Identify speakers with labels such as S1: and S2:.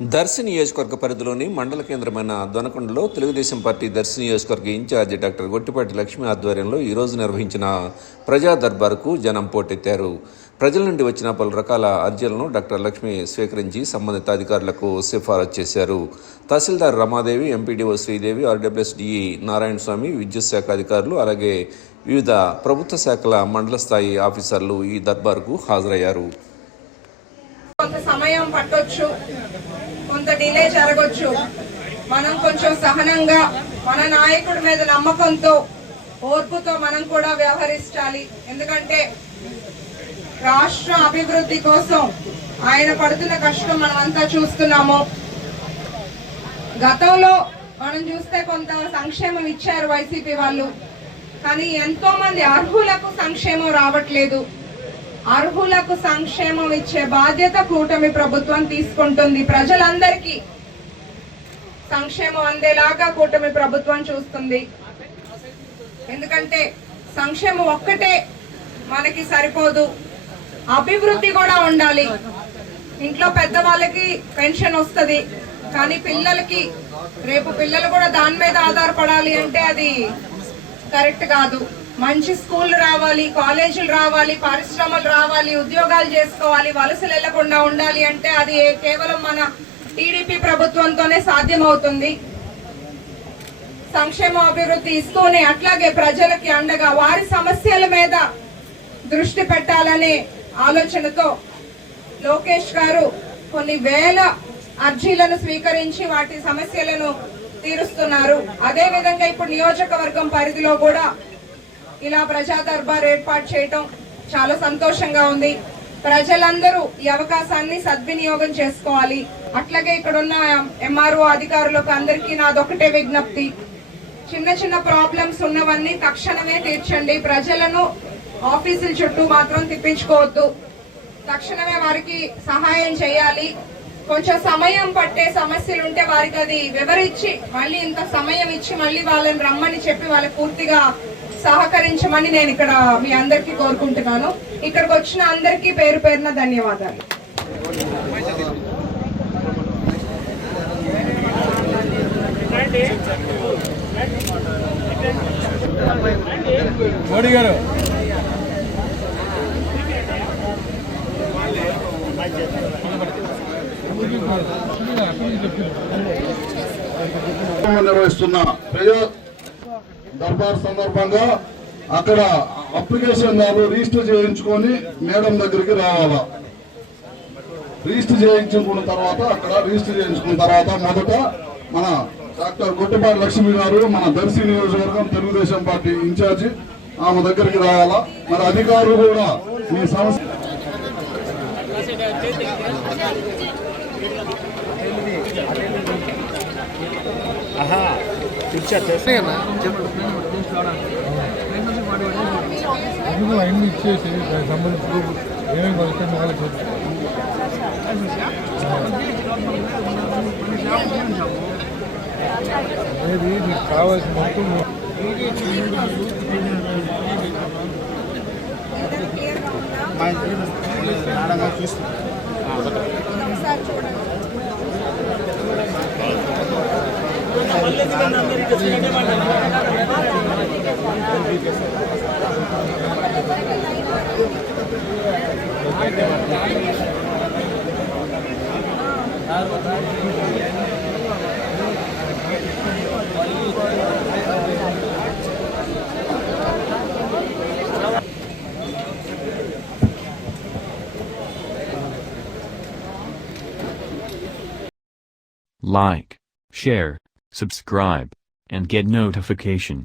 S1: Darsi నియోజకవర్గ పరిధిలోని మండల కేంద్రమైన దొనకొండలో తెలుగుదేశం పార్టీ దర్శి నియోజకవర్గ ఇన్ఛార్జి డాక్టర్ గొట్టిపాటి లక్ష్మి ఆధ్వర్యంలో ఈరోజు నిర్వహించిన ప్రజా దర్బార్కు జనం పోటెత్తారు. ప్రజల నుండి వచ్చిన పలు రకాల అర్జీలను డాక్టర్ లక్ష్మి స్వీకరించి సంబంధిత అధికారులకు సిఫారసు చేశారు. తహసీల్దార్ రమాదేవి ఎంపీడీఓ శ్రీదేవి ఆర్డబ్ల్యూఎస్డిఈ నారాయణ స్వామి విద్యుత్ శాఖ అధికారులు అలాగే వివిధ ప్రభుత్వ శాఖల మండల స్థాయి ఆఫీసర్లు ఈ దర్బారుకు హాజరయ్యారు.
S2: కొంత సమయం పట్టొచ్చు. కొంత డిలే జరగచ్చు. మనం కొంచెం సహనంగా మన నాయకుడి మీద నమ్మకంతో ఓర్పుతో మనం కూడా వ్యవహరించాలి. ఎందుకంటే రాష్ట్ర అభివృద్ధి కోసం ఆయన పడుతున్న కష్టం మనం అంతా చూస్తున్నాము. గతంలో మనం చూస్తే కొంత సంక్షేమం ఇచ్చారు వైసీపీ వాళ్ళు. కానీ ఎంతో మంది అర్హులకు సంక్షేమం రావట్లేదు. అర్హులకు సంక్షేమం ఇచ్చే బాధ్యత కూటమి ప్రభుత్వం తీసుకుంటుంది. ప్రజలందరికీ సంక్షేమం అందేలాగా కూటమి ప్రభుత్వం చూస్తుంది. ఎందుకంటే సంక్షేమం ఒక్కటే మనకి సరిపోదు. అభివృద్ధి కూడా ఉండాలి. ఇంట్లో పెద్దవాళ్ళకి పెన్షన్ వస్తుంది. కానీ పిల్లలకి రేపు పిల్లలు కూడా దాని మీద ఆధారపడాలి అంటే అది కరెక్ట్ కాదు. మంచి స్కూల్ రావాలి కాలేజీలు రావాలి పరిశ్రమలు రావాలి ఉద్యోగాలు చేసుకోవాలి వలసలు వెళ్ళకుండా ఉండాలి అంటే అది కేవలం మన టీడీపీ ప్రభుత్వంతోనే సాధ్యమవుతుంది. సంక్షేమ అభివృద్ధి ఇస్తూనే అట్లాగే ప్రజలకి అండగా వారి సమస్యల మీద దృష్టి పెట్టాలనే ఆలోచనతో లోకేష్ గారు కొన్ని వేల అర్జీలను స్వీకరించి వాటి సమస్యలను తీరుస్తున్నారు. అదేవిధంగా ఇప్పుడు నియోజకవర్గం పరిధిలో కూడా ఇలా ప్రజా దర్బార్ ఏర్పాటు చేయటం చాలా సంతోషంగా ఉంది. ప్రజలందరూ ఈ అవకాశాన్ని సద్వినియోగం చేసుకోవాలి. అట్లాగే ఇక్కడ ఉన్న ఎంఆర్ఓ అధికారులకు అందరికీ నాదొకటే విజ్ఞప్తి. చిన్న చిన్న ప్రాబ్లమ్స్ ఉన్నవన్నీ తక్షణమే తీర్చండి. ప్రజలను ఆఫీసుల చుట్టూ మాత్రం తిప్పించుకోవద్దు. తక్షణమే వారికి సహాయం చేయాలి. కొంచెం సమయం పట్టే సమస్యలు ఉంటే వారికి అది వివరించి మళ్ళీ ఇంత సమయం ఇచ్చి మళ్ళీ వాళ్ళని రమ్మని చెప్పి వాళ్ళకి పూర్తిగా సహకరించమని నేను ఇక్కడ మీ అందరికీ కోరుకుంటున్నాను. ఇక్కడికి వచ్చిన అందరికీ పేరు పేరున ధన్యవాదాలు.
S3: మోడీ గారు.
S4: నిర్వహిస్తున్న ప్రజా దర్బార్ సందర్భంగా అక్కడ అప్లికేషన్ దారు రిజిస్టర్ చేయించుకొని మేడం దగ్గరికి రావాలా. రిజిస్టర్ చేయించుకున్న తర్వాత అక్కడ రిజిస్టర్ చేయించుకున్న తర్వాత మొదట మన డాక్టర్ గుట్టపాటి లక్ష్మి గారు మన దర్శి నియోజకవర్గం తెలుగుదేశం పార్టీ ఇన్ఛార్జి ఆమె దగ్గరికి రావాలా. మరి అధికారులు కూడా మీ సమస్య
S3: అందులో అన్ని ఇచ్చేసి దానికి సంబంధించి ఏమేమి వస్తే వాళ్ళకి చెప్తాను ఏది మీకు కావాల్సిన మొత్తం
S5: Like, share, subscribe, and get notification.